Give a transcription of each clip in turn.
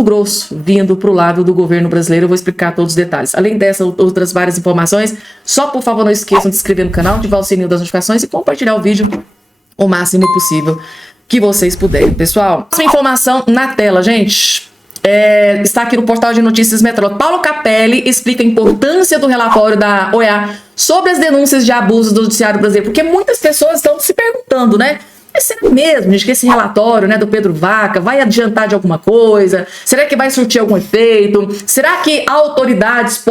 grosso vindo para o lado do governo brasileiro. Eu vou explicar todos os detalhes. Além dessas outras várias informações, só por favor não esqueçam de se inscrever no canal, ativar o sininho das notificações e compartilhar o vídeo o máximo possível que vocês puderem. Pessoal, essa informação na tela, gente, está aqui no portal de notícias Metrópole. Paulo Capelli explica a importância do relatório da OEA sobre as denúncias de abusos do judiciário brasileiro, porque muitas pessoas estão se perguntando, né? Mas será mesmo, gente, que esse relatório, né, do Pedro Vaca vai adiantar de alguma coisa? Será que vai surtir algum efeito? Será que autoridades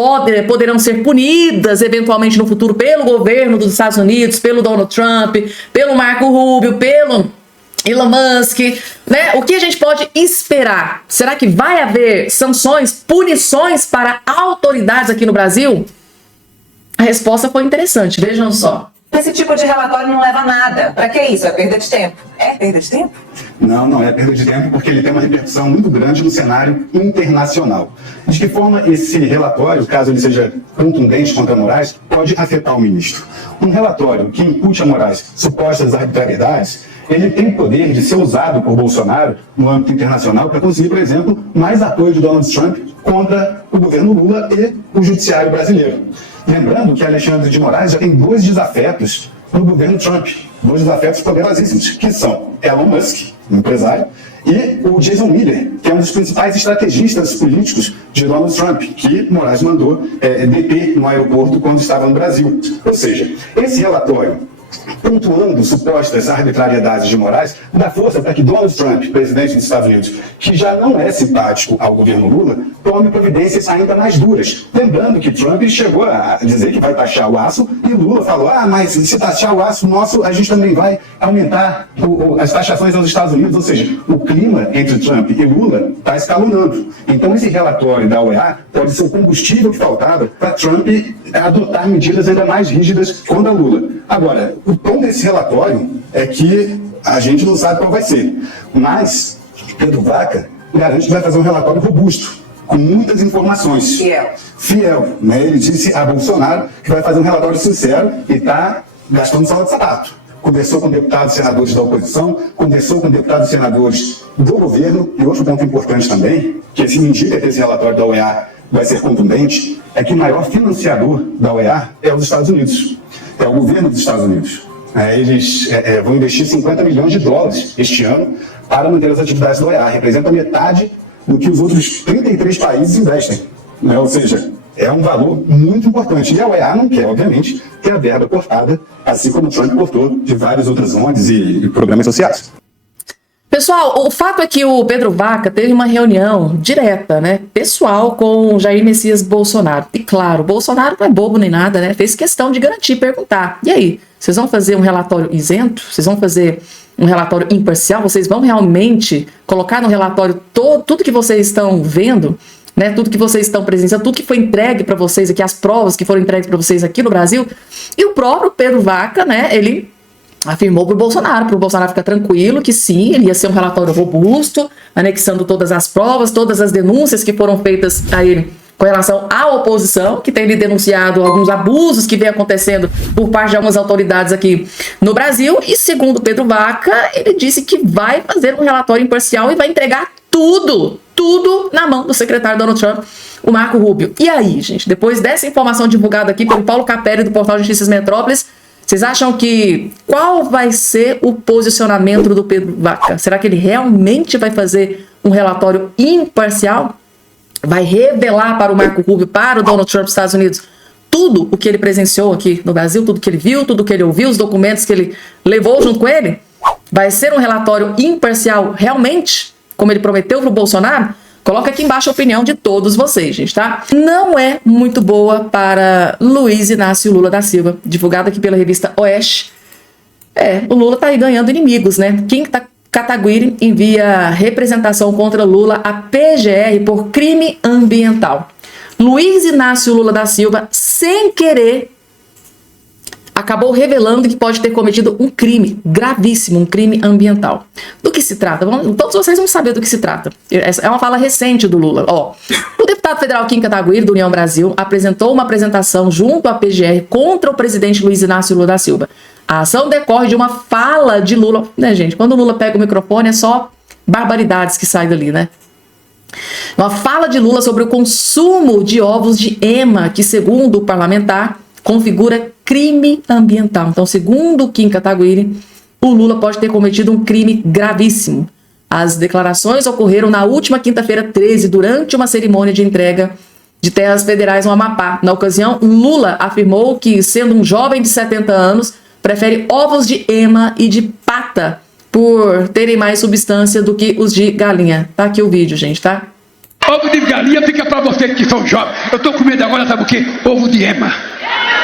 poderão ser punidas eventualmente no futuro pelo governo dos Estados Unidos, pelo Donald Trump, pelo Marco Rubio, pelo Elon Musk, né? O que a gente pode esperar? Será que vai haver sanções, punições para autoridades aqui no Brasil? A resposta foi interessante, vejam só. Esse tipo de relatório não leva a nada. Pra que isso? É perda de tempo. É perda de tempo? Não é perda de tempo, porque ele tem uma repercussão muito grande no cenário internacional. De que forma esse relatório, caso ele seja contundente contra Moraes, pode afetar o ministro? Um relatório que impute a Moraes supostas arbitrariedades, ele tem o poder de ser usado por Bolsonaro no âmbito internacional para conseguir, por exemplo, mais apoio de Donald Trump contra o governo Lula e o judiciário brasileiro. Lembrando que Alexandre de Moraes já tem 2 desafetos no governo Trump, 2 desafetos poderosíssimos, que são Elon Musk, empresário, e o Jason Miller, que é um dos principais estrategistas políticos de Donald Trump, que Moraes mandou deter no aeroporto quando estava no Brasil. Ou seja, esse relatório, pontuando supostas arbitrariedades de Moraes, dá força para que Donald Trump, presidente dos Estados Unidos, que já não é simpático ao governo Lula, tome providências ainda mais duras. Lembrando que Trump chegou a dizer que vai taxar o aço e Lula falou, mas se taxar o aço nosso, a gente também vai aumentar as taxações nos Estados Unidos. Ou seja, o clima entre Trump e Lula está escalonando. Então esse relatório da OEA pode ser o combustível que faltava para Trump adotar medidas ainda mais rígidas contra Lula. Agora, o tom desse relatório é que a gente não sabe qual vai ser, mas Pedro Vaca garante que vai fazer um relatório robusto, com muitas informações. Fiel, né? Ele disse a Bolsonaro que vai fazer um relatório sincero e está gastando sala de sapato. Conversou com deputados e senadores da oposição, conversou com deputados e senadores do governo, e outro ponto importante também, que esse indica que esse relatório da OEA vai ser contundente, é que o maior financiador da OEA é os Estados Unidos, é o governo dos Estados Unidos. Eles vão investir 50 milhões de dólares este ano para manter as atividades da OEA. Representa metade do que os outros 33 países investem. Ou seja, é um valor muito importante. E a OEA não quer, obviamente, ter a verba cortada, assim como o Trump cortou de várias outras ONGs e programas sociais. Pessoal, o fato é que o Pedro Vaca teve uma reunião direta, né, pessoal, com o Jair Messias Bolsonaro. E claro, Bolsonaro não é bobo nem nada, né? Fez questão de garantir, perguntar. E aí, vocês vão fazer um relatório isento? Vocês vão fazer um relatório imparcial? Vocês vão realmente colocar no relatório tudo que vocês estão vendo, né? Tudo que vocês estão presenciando, tudo que foi entregue para vocês aqui, as provas que foram entregues para vocês aqui no Brasil? E o próprio Pedro Vaca, né, ele afirmou para o Bolsonaro ficar tranquilo que sim, ele ia ser um relatório robusto, anexando todas as provas, todas as denúncias que foram feitas a ele com relação à oposição, que tem lhe denunciado alguns abusos que vem acontecendo por parte de algumas autoridades aqui no Brasil. E segundo Pedro Vaca, ele disse que vai fazer um relatório imparcial e vai entregar tudo na mão do secretário Donald Trump, o Marco Rubio. E aí, gente, depois dessa informação divulgada aqui pelo Paulo Capelli do portal de Notícias Metrópoles, vocês acham que qual vai ser o posicionamento do Pedro Vaca? Será que ele realmente vai fazer um relatório imparcial? Vai revelar para o Marco Rubio, para o Donald Trump dos Estados Unidos, tudo o que ele presenciou aqui no Brasil, tudo que ele viu, tudo que ele ouviu, os documentos que ele levou junto com ele? Vai ser um relatório imparcial realmente, como ele prometeu para o Bolsonaro? Coloca aqui embaixo a opinião de todos vocês, gente, tá? Não é muito boa para Luiz Inácio Lula da Silva, divulgado aqui pela revista Oeste. O Lula tá aí ganhando inimigos, né? Kataguiri envia representação contra Lula à PGR por crime ambiental. Luiz Inácio Lula da Silva, sem querer, acabou revelando que pode ter cometido um crime gravíssimo, um crime ambiental. Do que se trata? Todos vocês vão saber do que se trata. É uma fala recente do Lula. O deputado federal Kim Kataguiri, do União Brasil, apresentou uma apresentação junto à PGR contra o presidente Luiz Inácio Lula da Silva. A ação decorre de uma fala de Lula, né, gente? Quando o Lula pega o microfone é só barbaridades que saem dali, né? Uma fala de Lula sobre o consumo de ovos de ema, que segundo o parlamentar, configura crime ambiental. Então, segundo o Kim Kataguiri, o Lula pode ter cometido um crime gravíssimo. As declarações ocorreram na última quinta-feira 13, durante uma cerimônia de entrega de terras federais no Amapá. Na ocasião, Lula afirmou que, sendo um jovem de 70 anos, prefere ovos de ema e de pata por terem mais substância do que os de galinha. Tá aqui o vídeo, gente, tá? Ovo de galinha fica pra você que são jovens. Eu tô comendo agora, sabe o quê? Ovo de ema.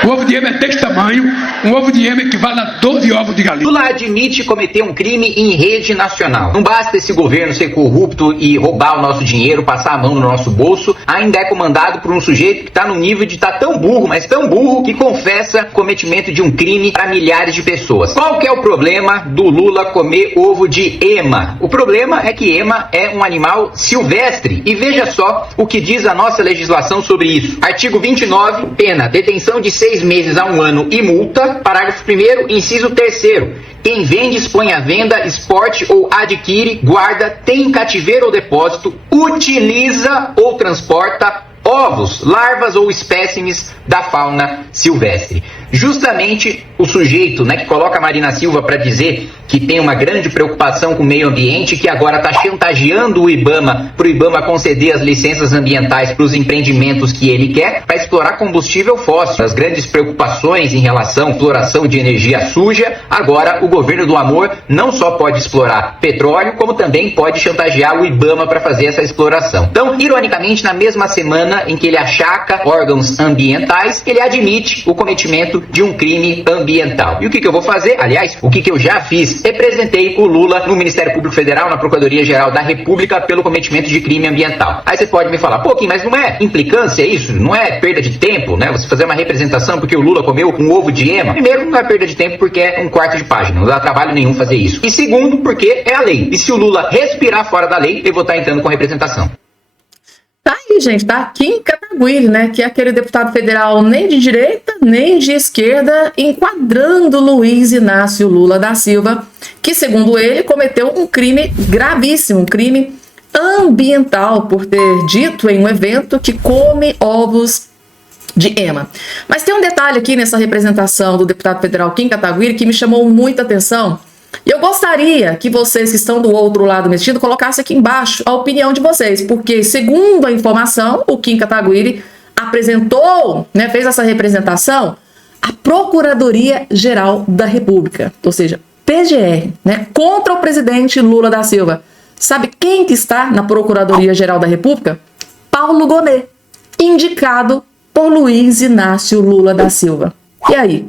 O ovo de ema é desse tamanho, um ovo de ema equivale a 12 ovos de galinha. Lula admite cometer um crime em rede nacional. Não basta esse governo ser corrupto e roubar o nosso dinheiro, passar a mão no nosso bolso, ainda é comandado por um sujeito que está no nível de estar tão burro, mas tão burro, que confessa o cometimento de um crime para milhares de pessoas. Qual que é o problema do Lula comer ovo de ema? O problema é que ema é um animal silvestre. E veja só o que diz a nossa legislação sobre isso. Artigo 29, pena, detenção de 6 meses a 1 ano e multa. Parágrafo 1º, inciso 3º. Quem vende, expõe à venda, exporte ou adquire, guarda, tem em cativeiro ou depósito, utiliza ou transporta ovos, larvas ou espécimes da fauna silvestre. Justamente o sujeito, que coloca a Marina Silva para dizer que tem uma grande preocupação com o meio ambiente, que agora está chantageando o IBAMA para o IBAMA conceder as licenças ambientais para os empreendimentos que ele quer para explorar combustível fóssil. As grandes preocupações em relação à exploração de energia suja, agora o governo do amor não só pode explorar petróleo, como também pode chantagear o IBAMA para fazer essa exploração. Então, ironicamente, na mesma semana em que ele achaca órgãos ambientais, ele admite o cometimento de um crime ambiental. E o que eu vou fazer? Aliás, o que eu já fiz? Representei o Lula no Ministério Público Federal, na Procuradoria-Geral da República, pelo cometimento de crime ambiental. Aí você pode me falar, pô, Kim, mas não é implicância isso? Não é perda de tempo, Você fazer uma representação porque o Lula comeu um ovo de ema? Primeiro, não é perda de tempo porque é um quarto de página, não dá trabalho nenhum fazer isso. E segundo, porque é a lei. E se o Lula respirar fora da lei, eu vou estar entrando com representação. Tá aí, gente, tá? Kim Kataguiri, que é aquele deputado federal nem de direita, nem de esquerda, enquadrando Luiz Inácio Lula da Silva, que, segundo ele, cometeu um crime gravíssimo, um crime ambiental, por ter dito em um evento que come ovos de ema. Mas tem um detalhe aqui nessa representação do deputado federal Kim Kataguiri que me chamou muita atenção. E eu gostaria que vocês que estão do outro lado metido colocassem aqui embaixo a opinião de vocês, porque, segundo a informação, o Kim Kataguiri apresentou, fez essa representação à Procuradoria-Geral da República, ou seja, PGR, contra o presidente Lula da Silva. Sabe quem que está na Procuradoria-Geral da República? Paulo Gonet, indicado por Luiz Inácio Lula da Silva. E aí?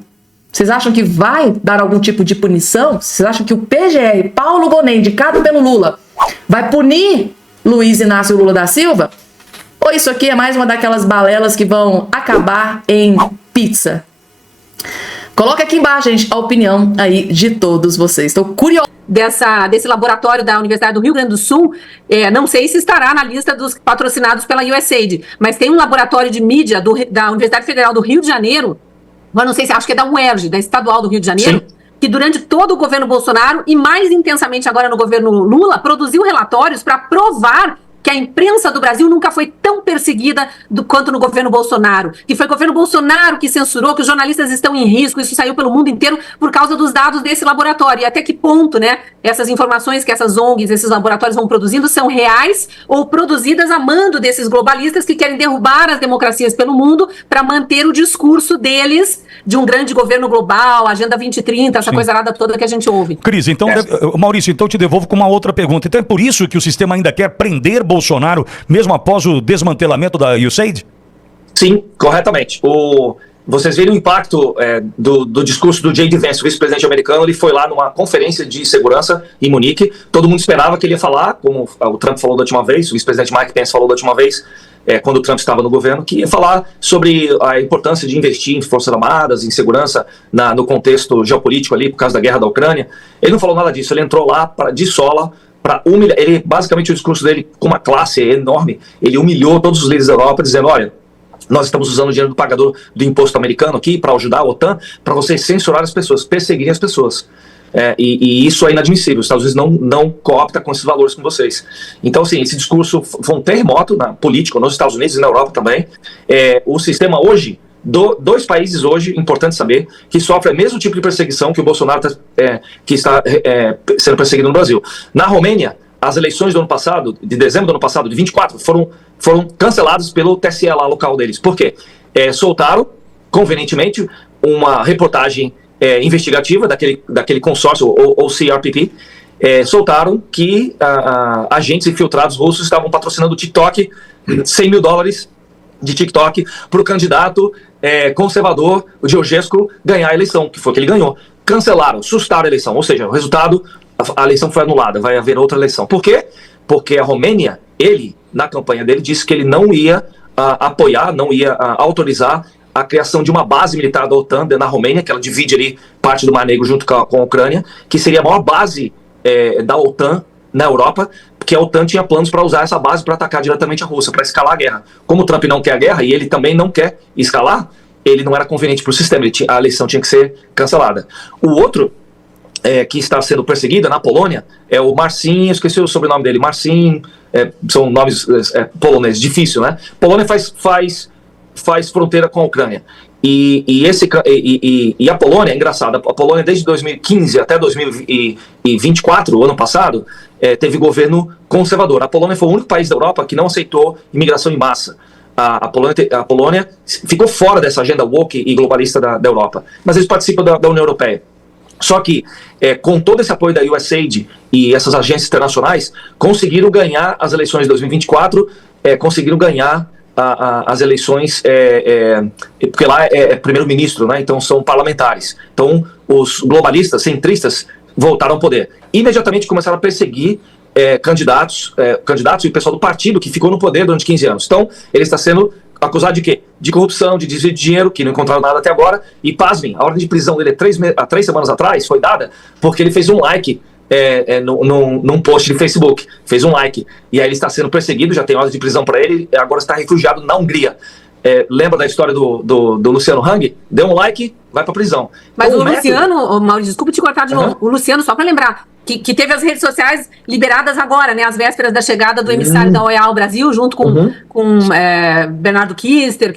Vocês acham que vai dar algum tipo de punição? Vocês acham que o PGR, Paulo Gonet, indicado pelo Lula, vai punir Luiz Inácio Lula da Silva? Ou isso aqui é mais uma daquelas balelas que vão acabar em pizza? Coloca aqui embaixo, gente, a opinião aí de todos vocês. Estou curioso. Desse laboratório da Universidade do Rio Grande do Sul, não sei se estará na lista dos patrocinados pela USAID, mas tem um laboratório de mídia da Universidade Federal do Rio de Janeiro, mas não sei se acho que é da UERJ, da Estadual do Rio de Janeiro, sim, que durante todo o governo Bolsonaro e mais intensamente agora no governo Lula, produziu relatórios para provar que a imprensa do Brasil nunca foi tão perseguida quanto no governo Bolsonaro, que foi o governo Bolsonaro que censurou, que os jornalistas estão em risco, isso saiu pelo mundo inteiro por causa dos dados desse laboratório. E até que ponto, essas informações que essas ONGs, esses laboratórios vão produzindo são reais ou produzidas a mando desses globalistas que querem derrubar as democracias pelo mundo para manter o discurso deles de um grande governo global, Agenda 2030, essa coisa nada toda que a gente ouve. Cris, então, Maurício, então eu te devolvo com uma outra pergunta. Então é por isso que o sistema ainda quer prender Bolsonaro, mesmo após o desmantelamento da USAID? Sim, corretamente. Vocês viram o impacto do discurso do J.D. Vance, o vice-presidente americano. Ele foi lá numa conferência de segurança em Munique. Todo mundo esperava que ele ia falar, como o Trump falou da última vez, o vice-presidente Mike Pence falou da última vez, quando o Trump estava no governo, que ia falar sobre a importância de investir em forças armadas, em segurança no contexto geopolítico ali, por causa da guerra da Ucrânia. Ele não falou nada disso, ele entrou lá de sola para humilhar. Ele, basicamente, o discurso dele, com uma classe enorme, ele humilhou todos os líderes da Europa, dizendo, olha, nós estamos usando o dinheiro do pagador do imposto americano aqui para ajudar a OTAN, para vocês censurar as pessoas, perseguirem as pessoas. E isso é inadmissível. Os Estados Unidos não coopta com esses valores com vocês. Então, assim, esse discurso foi um terremoto político nos Estados Unidos e na Europa também. O sistema hoje, dois países hoje, importante saber, que sofrem o mesmo tipo de perseguição que o Bolsonaro que está sendo perseguido no Brasil. Na Romênia, as eleições do ano passado, de dezembro do ano passado, de 24, foram canceladas pelo TSE lá, local deles. Por quê? Soltaram, convenientemente, uma reportagem investigativa daquele consórcio, ou CRPP, soltaram que agentes infiltrados russos estavam patrocinando o TikTok, $100 mil de TikTok, para o candidato conservador, o Georgescu, ganhar a eleição, que foi o que ele ganhou. Cancelaram, sustaram a eleição, ou seja, o resultado, a eleição foi anulada, vai haver outra eleição. Por quê? Porque a Romênia, ele, na campanha dele, disse que ele não ia apoiar, não ia autorizar a criação de uma base militar da OTAN na Romênia, que ela divide ali parte do Mar Negro junto com a Ucrânia, que seria a maior base da OTAN na Europa, porque a OTAN tinha planos para usar essa base para atacar diretamente a Rússia, para escalar a guerra. Como o Trump não quer a guerra, e ele também não quer escalar, ele não era conveniente para o sistema, a eleição tinha que ser cancelada. O outro, que está sendo perseguido na Polônia, é o Marcin, esqueci o sobrenome dele, Marcin, são nomes poloneses, difícil, né? Polônia faz fronteira com a Ucrânia. E a Polônia, é engraçado, a Polônia desde 2015 até 2024, o ano passado, teve governo conservador. A Polônia foi o único país da Europa que não aceitou imigração em massa. A Polônia ficou fora dessa agenda woke e globalista da Europa, mas eles participam da União Europeia. Só que, com todo esse apoio da USAID e essas agências internacionais, conseguiram ganhar as eleições de 2024, conseguiram ganhar as eleições, porque lá é primeiro-ministro, né? Então são parlamentares. Então os globalistas, centristas, voltaram ao poder. Imediatamente começaram a perseguir candidatos e o pessoal do partido que ficou no poder durante 15 anos. Então ele está sendo acusado de quê? De corrupção, de desvio de dinheiro, que não encontraram nada até agora. E pasmem, a ordem de prisão dele há 3 semanas atrás foi dada porque ele fez um like num post de Facebook, fez um like, e aí ele está sendo perseguido, já tem ordem de prisão para ele, agora está refugiado na Hungria. Lembra da história do Luciano Hang? Deu um like, vai para prisão. Mas o Luciano, Maurício, desculpa te cortar de novo, o Luciano, só para lembrar, que teve as redes sociais liberadas agora, né, às vésperas da chegada do emissário da OEA ao Brasil, junto com Bernardo Kister,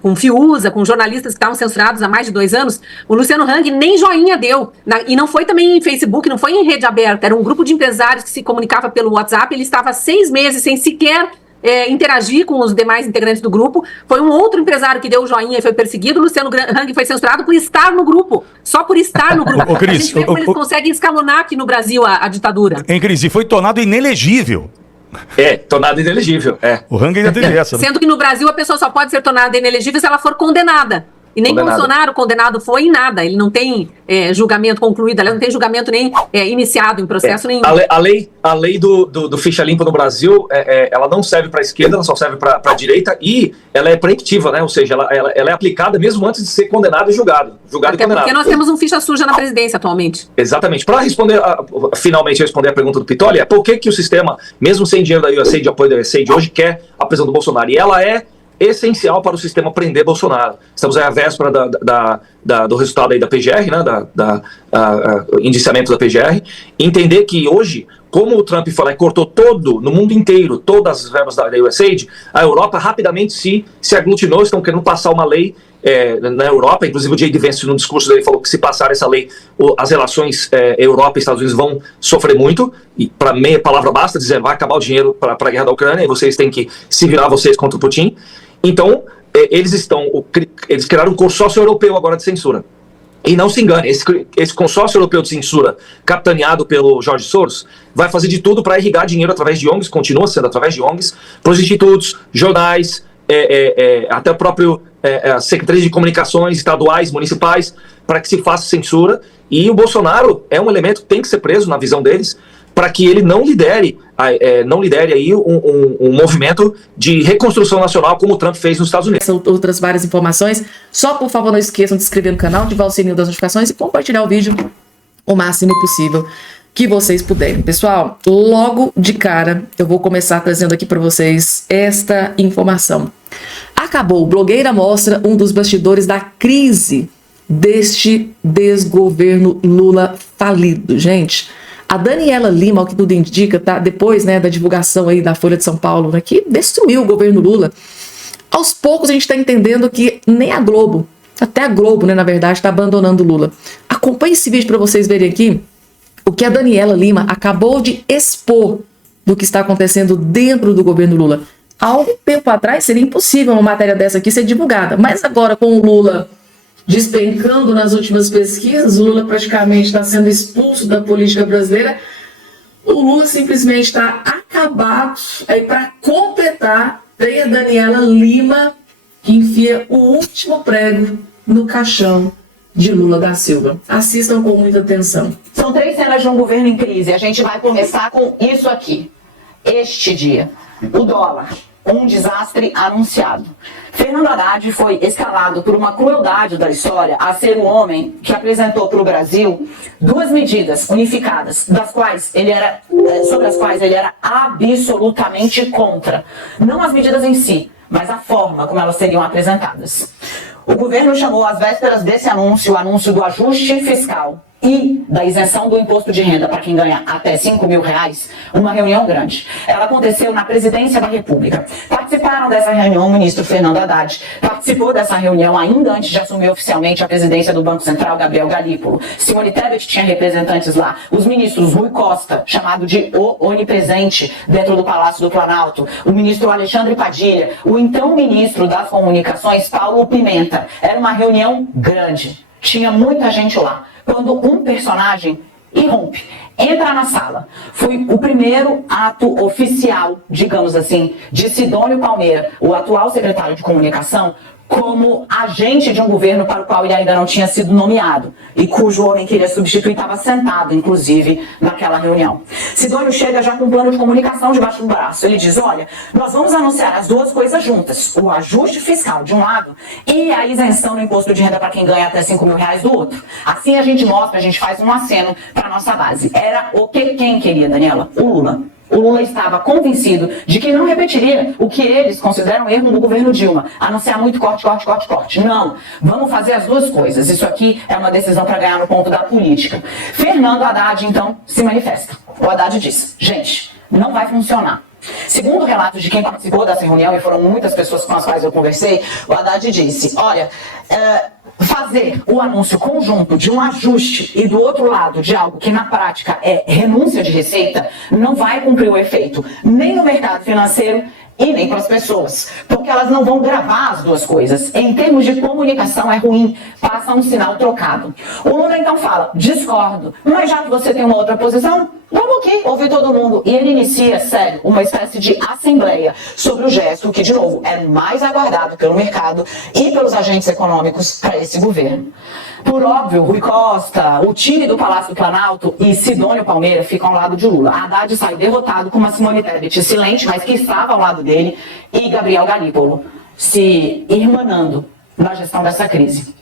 com Fiuza, com jornalistas que estavam censurados há mais de 2 anos. O Luciano Hang nem joinha deu, e não foi também em Facebook, não foi em rede aberta, era um grupo de empresários que se comunicava pelo WhatsApp, ele estava 6 meses sem sequer interagir com os demais integrantes do grupo. Foi um outro empresário que deu o joinha e foi perseguido. O Luciano Hang foi censurado por estar no grupo, só por estar no grupo. Cris, a gente vê como eles conseguem escalonar aqui no Brasil a ditadura. Cris, e foi tornado inelegível. Tornado inelegível. O Hang ainda teve essa. Sendo que no Brasil a pessoa só pode ser tornada inelegível se ela for condenada. E nem Bolsonaro condenado foi em nada. Ele não tem julgamento concluído, aliás, não tem julgamento nem iniciado em processo nenhum. A lei do ficha limpa no Brasil, ela não serve para a esquerda, ela só serve para a direita, e ela é preemptiva, né? Ou seja, ela é aplicada mesmo antes de ser condenado e julgado. Julgado e condenado. Porque nós temos um ficha suja na presidência atualmente. Exatamente. Para finalmente responder a pergunta do Pitoli, por que o sistema, mesmo sem dinheiro da USAID, de apoio da USAID, hoje quer a prisão do Bolsonaro? E ela é essencial para o sistema prender Bolsonaro. Estamos aí à véspera do resultado aí da PGR, né, indiciamento da PGR, entender que hoje, como o Trump foi lá e cortou no mundo inteiro, todas as verbas da USAID, a Europa rapidamente se aglutinou, estão querendo passar uma lei na Europa, inclusive o J.D. Vance no discurso dele falou que se passar essa lei, as relações Europa e Estados Unidos vão sofrer muito, e para meia palavra basta dizer, vai acabar o dinheiro para a guerra da Ucrânia, e vocês têm que se virar vocês contra o Putin. Então, eles criaram um consórcio europeu agora de censura. E não se engane, esse consórcio europeu de censura, capitaneado pelo George Soros, vai fazer de tudo para irrigar dinheiro através de ONGs, continua sendo através de ONGs, para os institutos, jornais, até o próprio secretarias de comunicações estaduais, municipais, para que se faça censura. E o Bolsonaro é um elemento que tem que ser preso, na visão deles, para que ele não lidere aí um movimento de reconstrução nacional como o Trump fez nos Estados Unidos. Outras várias informações. Só, por favor, não esqueçam de se inscrever no canal, ativar o sininho das notificações e compartilhar o vídeo o máximo possível que vocês puderem. Pessoal, logo de cara, eu vou começar trazendo aqui para vocês esta informação. Acabou. Blogueira mostra um dos bastidores da crise deste desgoverno Lula falido, gente. A Daniela Lima, ao que tudo indica, tá, depois, né, da divulgação aí da Folha de São Paulo, né, que destruiu o governo Lula, aos poucos a gente está entendendo que nem a Globo, até a Globo, né, na verdade, está abandonando o Lula. Acompanhe esse vídeo para vocês verem aqui o que a Daniela Lima acabou de expor do que está acontecendo dentro do governo Lula. Há algum tempo atrás seria impossível uma matéria dessa aqui ser divulgada, mas agora com o Lula despencando nas últimas pesquisas, o Lula praticamente está sendo expulso da política brasileira, o Lula simplesmente está acabado. Aí para completar, tem a Daniela Lima que enfia o último prego no caixão de Lula da Silva. Assistam com muita atenção. São 3 cenas de um governo em crise. A gente vai começar com isso aqui. Este dia, o dólar, um desastre anunciado. Fernando Haddad foi escalado por uma crueldade da história a ser o homem que apresentou para o Brasil 2 medidas unificadas, sobre as quais ele era absolutamente contra. Não as medidas em si, mas a forma como elas seriam apresentadas. O governo chamou às vésperas desse anúncio, o anúncio do ajuste fiscal e da isenção do imposto de renda para quem ganha até R$5.000, uma reunião grande. Ela aconteceu na Presidência da República. Participaram dessa reunião o ministro Fernando Haddad, participou dessa reunião ainda antes de assumir oficialmente a presidência do Banco Central, Gabriel Galípolo. Simone Tebet tinha representantes lá. Os ministros Rui Costa, chamado de o onipresente dentro do Palácio do Planalto, o ministro Alexandre Padilha, o então ministro das Comunicações, Paulo Pimenta. Era uma reunião grande. Tinha muita gente lá. Quando um personagem irrompe, entra na sala. Foi o primeiro ato oficial, digamos assim, de Sidônio Palmeira, o atual secretário de Comunicação, como agente de um governo para o qual ele ainda não tinha sido nomeado e cujo homem que ele ia substituir estava sentado, inclusive, naquela reunião. Sidônio chega já com um plano de comunicação debaixo do braço. Ele diz, olha, nós vamos anunciar as 2 coisas juntas, o ajuste fiscal de um lado e a isenção do imposto de renda para quem ganha até R$5.000 do outro. Assim a gente mostra, a gente faz um aceno para a nossa base. Era o que quem queria, Daniela? O Lula. O Lula estava convencido de que não repetiria o que eles consideram erro do governo Dilma, anunciar muito corte. Não, vamos fazer as 2 coisas. Isso aqui é uma decisão para ganhar no ponto da política. Fernando Haddad, então, se manifesta. O Haddad diz, gente, não vai funcionar. Segundo relatos de quem participou dessa reunião, e foram muitas pessoas com as quais eu conversei, o Haddad disse, olha, fazer o anúncio conjunto de um ajuste e do outro lado de algo que na prática é renúncia de receita, não vai cumprir o efeito nem no mercado financeiro e nem para as pessoas, porque elas não vão gravar as 2 coisas. Em termos de comunicação é ruim, passa um sinal trocado. O Lula então fala, discordo, mas já que você tem uma outra posição, vamos aqui ouvir todo mundo. E ele inicia, sério, uma espécie de assembleia sobre o gesto que, de novo, é mais aguardado pelo mercado e pelos agentes econômicos para esse governo. Por óbvio, Rui Costa, o time do Palácio do Planalto e Sidônio Palmeira ficam ao lado de Lula. Haddad sai derrotado com uma Simone Tebet excelente, mas que estava ao lado dele, e Gabriel Galípolo se irmanando na gestão dessa crise.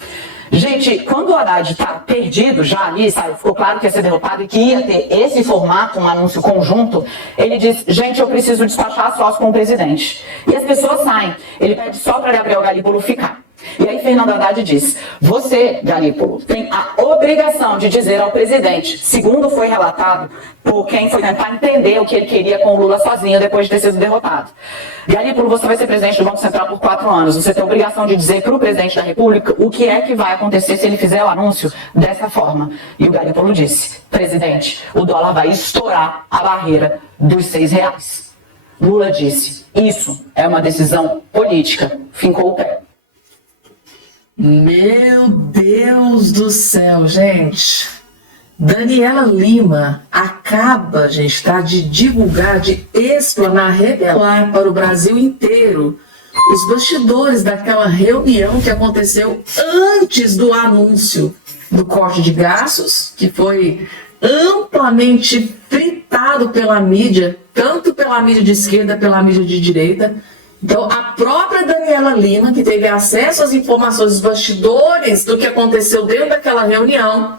Gente, quando o Haddad está perdido já ali, sabe, ficou claro que ia ser derrotado e que ia ter esse formato, um anúncio conjunto, ele diz, gente, eu preciso despachar sós com o presidente. E as pessoas saem. Ele pede só para Gabriel Galípolo ficar. E aí Fernando Haddad diz, você, Galípolo, tem a obrigação de dizer ao presidente, segundo foi relatado por quem foi tentar entender o que ele queria com o Lula sozinho depois de ter sido derrotado. Galípolo, você vai ser presidente do Banco Central por 4 anos, você tem a obrigação de dizer para o presidente da República o que é que vai acontecer se ele fizer o anúncio dessa forma. E o Galípolo disse, presidente, o dólar vai estourar a barreira dos R$6. Lula disse, isso é uma decisão política, fincou o pé. Meu Deus do céu, gente. Daniela Lima acaba, gente, tá, de divulgar, de explanar, revelar para o Brasil inteiro os bastidores daquela reunião que aconteceu antes do anúncio do corte de gastos, que foi amplamente fritado pela mídia, tanto pela mídia de esquerda, pela mídia de direita. Então, a própria Daniela Lima, que teve acesso às informações dos bastidores do que aconteceu dentro daquela reunião,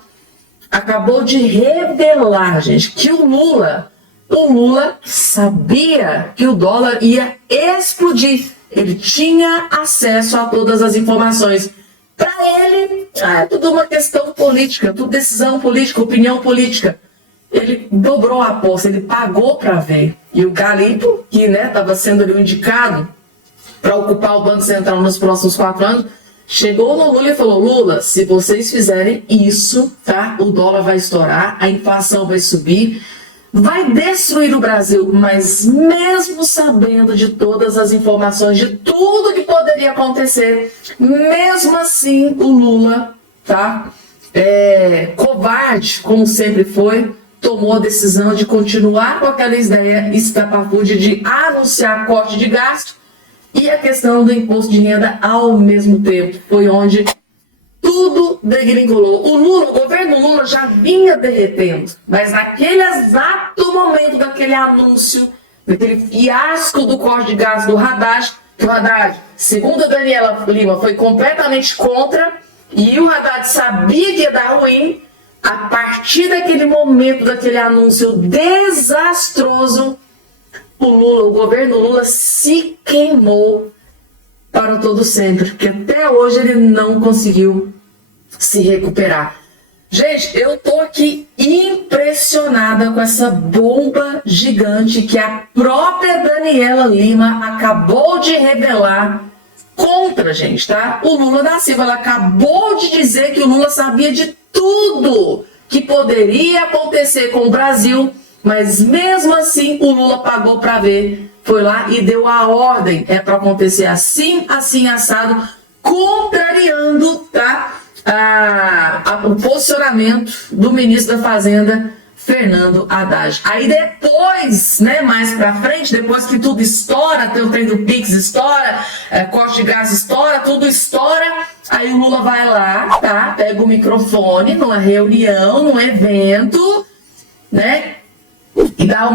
acabou de revelar, gente, que o Lula sabia que o dólar ia explodir. Ele tinha acesso a todas as informações. Para ele, é tudo uma questão política, tudo decisão política, opinião política. Ele dobrou a aposta, ele pagou para ver. E o Galipo, que estava sendo ali indicado para ocupar o Banco Central nos próximos 4 anos, chegou no Lula e falou: Lula, se vocês fizerem isso, tá, o dólar vai estourar, a inflação vai subir, vai destruir o Brasil. Mas mesmo sabendo de todas as informações, de tudo que poderia acontecer, mesmo assim o Lula, tá, covarde, como sempre foi, tomou a decisão de continuar com aquela ideia estapafúrdia de anunciar corte de gasto e a questão do imposto de renda ao mesmo tempo. Foi onde tudo degringolou. O governo Lula já vinha derretendo, mas naquele exato momento daquele anúncio, daquele fiasco do corte de gasto do Haddad, que o Haddad, segundo a Daniela Lima, foi completamente contra, e o Haddad sabia que ia dar ruim. A partir daquele momento, daquele anúncio desastroso, o governo Lula se queimou para todo sempre, porque até hoje ele não conseguiu se recuperar. Gente, eu tô aqui impressionada com essa bomba gigante que a própria Daniela Lima acabou de revelar contra, gente, tá? O Lula da Silva. Ela acabou de dizer que o Lula sabia de tudo que poderia acontecer com o Brasil, mas mesmo assim o Lula pagou para ver, foi lá e deu a ordem, para acontecer assim, assim, assado, contrariando, tá, o posicionamento do ministro da Fazenda, Fernando Haddad. Aí depois, mais pra frente, depois que tudo estoura, tem o trem do Pix estoura, corte de gás estoura, tudo estoura, aí o Lula vai lá, tá? Pega o microfone numa reunião, num evento, e dá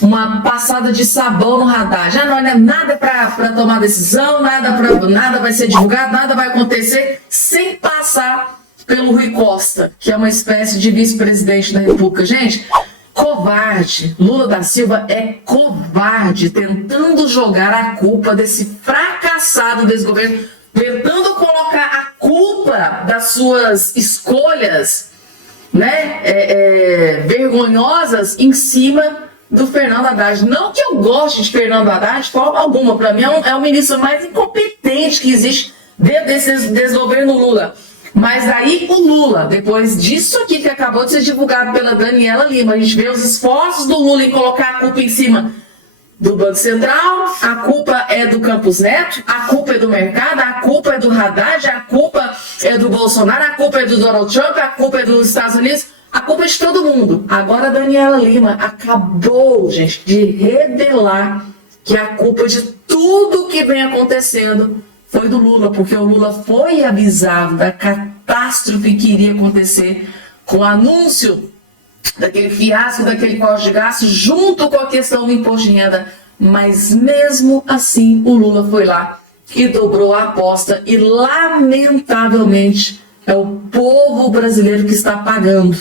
uma passada de sabão no Haddad. Já não é nada para tomar decisão, nada vai ser divulgado, nada vai acontecer sem passar pelo Rui Costa, que é uma espécie de vice-presidente da República. Gente, covarde. Lula da Silva é covarde, tentando jogar a culpa desse fracassado desse governo, tentando colocar a culpa das suas escolhas, vergonhosas em cima do Fernando Haddad. Não que eu goste de Fernando Haddad de forma alguma. Para mim é o ministro mais incompetente que existe dentro desse governo Lula. Mas aí o Lula, depois disso aqui que acabou de ser divulgado pela Daniela Lima, a gente vê os esforços do Lula em colocar a culpa em cima do Banco Central, a culpa é do Campos Neto, a culpa é do mercado, a culpa é do Haddad, a culpa é do Bolsonaro, a culpa é do Donald Trump, a culpa é dos Estados Unidos, a culpa é de todo mundo. Agora a Daniela Lima acabou, gente, de revelar que a culpa de tudo que vem acontecendo foi do Lula, porque o Lula foi avisado da catástrofe que iria acontecer com o anúncio daquele fiasco, daquele corte de gasto, junto com a questão do imposto de renda. Mas mesmo assim, o Lula foi lá e dobrou a aposta e, lamentavelmente, é o povo brasileiro que está pagando.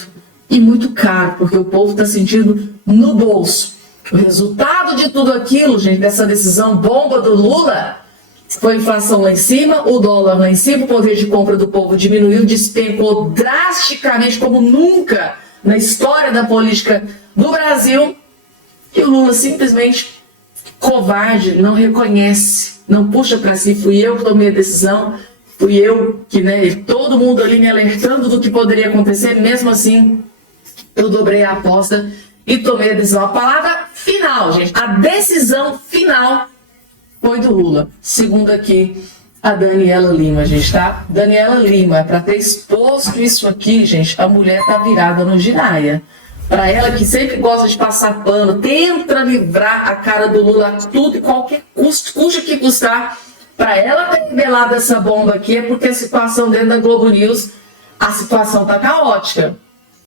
E muito caro, porque o povo está sentindo no bolso. O resultado de tudo aquilo, gente, dessa decisão bomba do Lula, foi a inflação lá em cima, o dólar lá em cima, o poder de compra do povo diminuiu, despencou drasticamente como nunca na história da política do Brasil. E o Lula simplesmente covarde, não reconhece, não puxa para si. Fui eu que tomei a decisão, fui eu que, todo mundo ali me alertando do que poderia acontecer, mesmo assim eu dobrei a aposta e tomei a decisão. A palavra final, gente, a decisão final foi do Lula, segundo aqui a Daniela Lima, gente, tá? Daniela Lima, para ter exposto isso aqui, gente, a mulher tá virada no giraia. Para ela que sempre gosta de passar pano, tenta livrar a cara do Lula a tudo e qualquer custo, custe que custar. Para ela ter revelado essa bomba aqui é porque a situação dentro da Globo News, a situação tá caótica.